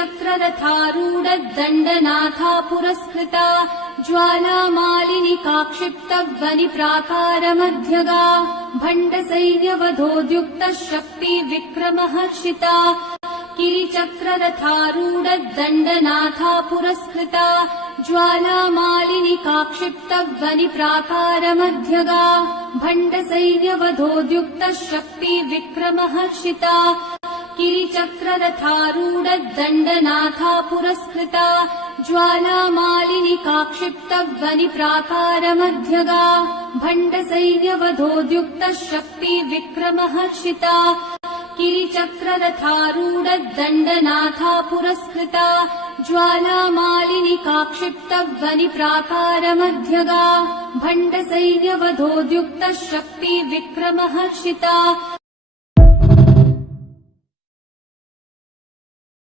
गिरिचक्ररथारूढदण्डनाथा पुरस्कृता ज्वालामालिनिकाक्षिप्तध्वनिप्राकारमध्यगा भण्डसैन्यवधोद्युक्तः शक्तिविक्रमहर्षिता गिरिचक्ररथारूढदण्डनाथा पुरस्कृता ज्वालामालिनिकाक्षिप्तध्वनिप्राकारमध्यगा भण्डसैन्यवधोद्युक्तः शक्तिविक्रमहर्षिता गिरिचक्ररथारूढदण्डनाथा पुरस्कृता ज्वालामालिनिकाक्षिप्तध्वनिप्राकारमध्यगा भण्डसैन्यवधोद्युक्तः शक्तिविक्रमहर्षिता गिरिचक्ररथारूढदण्डनाथा पुरस्कृता ज्वालामालिनिकाक्षिप्तध्वनिप्राकारमध्यगा भण्डसैन्यवधोद्युक्तः शक्तिविक्रमहर्षिता